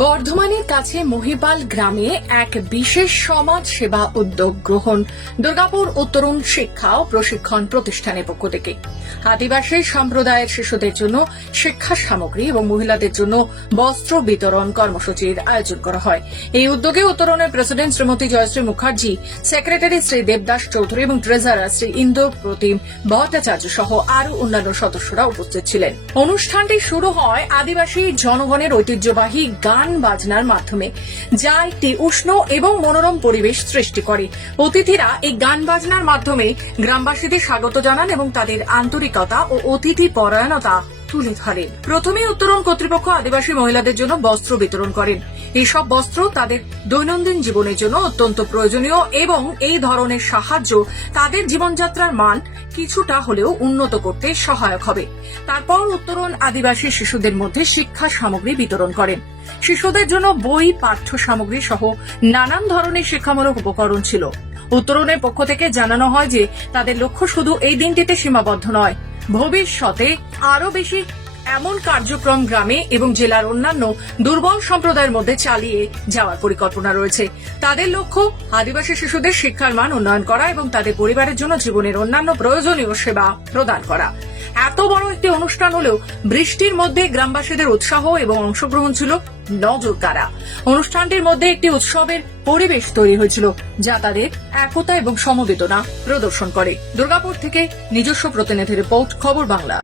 বর্ধমানের কাছে মহিপাল গ্রামে এক বিশেষ সমাজ সেবা উদ্যোগ গ্রহণ। দুর্গাপুর উত্তরণ শিক্ষা ও প্রশিক্ষণ প্রতিষ্ঠানের পক্ষ থেকে। আদিবাসী সম্প্রদায়ের শিশুদের জন্য শিক্ষা সামগ্রী এবং মহিলাদের জন্য বস্ত্র বিতরণ কর্মসূচির আয়োজন করা হয়। এই উদ্যোগে উত্তরণের প্রেসিডেন্ট শ্রীমতী জয়শ্রী মুখার্জি, সেক্রেটারি শ্রী দেবদাস চৌধুরী এবং ট্রেজারার শ্রী ইন্দ্র প্রতিম ভট্টাচার্য সহ আরও অন্যান্য সদস্যরা উপস্থিত ছিলেন। অনুষ্ঠানটি শুরু হয় আদিবাসী জনগণের ঐতিহ্যবাহী গান বাজনার মাধ্যমে, যা একটি উষ্ণ এবং মনোরম পরিবেশ সৃষ্টি করে। অতিথিরা এই গান বাজনার মাধ্যমে গ্রামবাসীদের স্বাগত জানান এবং তাদের আন্তরিকতা ও অতিথি পরায়ণতা তুলে ধরেন। প্রথমে উত্তরণ কর্তৃপক্ষ আদিবাসী মহিলাদের জন্য বস্ত্র বিতরণ করেন। এইসব বস্ত্র তাদের দৈনন্দিন জীবনের জন্য অত্যন্ত প্রয়োজনীয় এবং এই ধরনের সাহায্য তাদের জীবনযাত্রার মান কিছুটা হলেও উন্নত করতে সহায়ক হবে। তারপর উত্তরণ আদিবাসী শিশুদের মধ্যে শিক্ষা সামগ্রী বিতরণ করেন। শিশুদের জন্য বই, পাঠ্য সামগ্রী সহ নানান ধরনের শিক্ষামূলক উপকরণ ছিল। উত্তরণের পক্ষ থেকে জানানো হয় যে, তাদের লক্ষ্য শুধু এই দিনটিতে সীমাবদ্ধ নয়, ভবিষ্যতে আরও বেশি এমন কার্যক্রম গ্রামে এবং জেলার অন্যান্য দুর্বল সম্প্রদায়ের মধ্যে চালিয়ে যাওয়ার পরিকল্পনা রয়েছে। তাদের লক্ষ্য আদিবাসী শিশুদের শিক্ষার মান উন্নয়ন করা এবং তাদের পরিবারের জন্য জীবনের অন্যান্য প্রয়োজনীয় সেবা প্রদান করা। এত বড় একটি অনুষ্ঠান হলেও বৃষ্টির মধ্যে গ্রামবাসীদের উৎসাহ এবং অংশগ্রহণ ছিল নজর কারা অনুষ্ঠানটির মধ্যে একটি উৎসবের পরিবেশ তৈরি হয়েছিল, যা তাদের একতা এবং সমবেদনা প্রদর্শন করে। দুর্গাপুর থেকে নিজস্ব প্রতিনিধি রিপোর্ট, খবর বাংলা।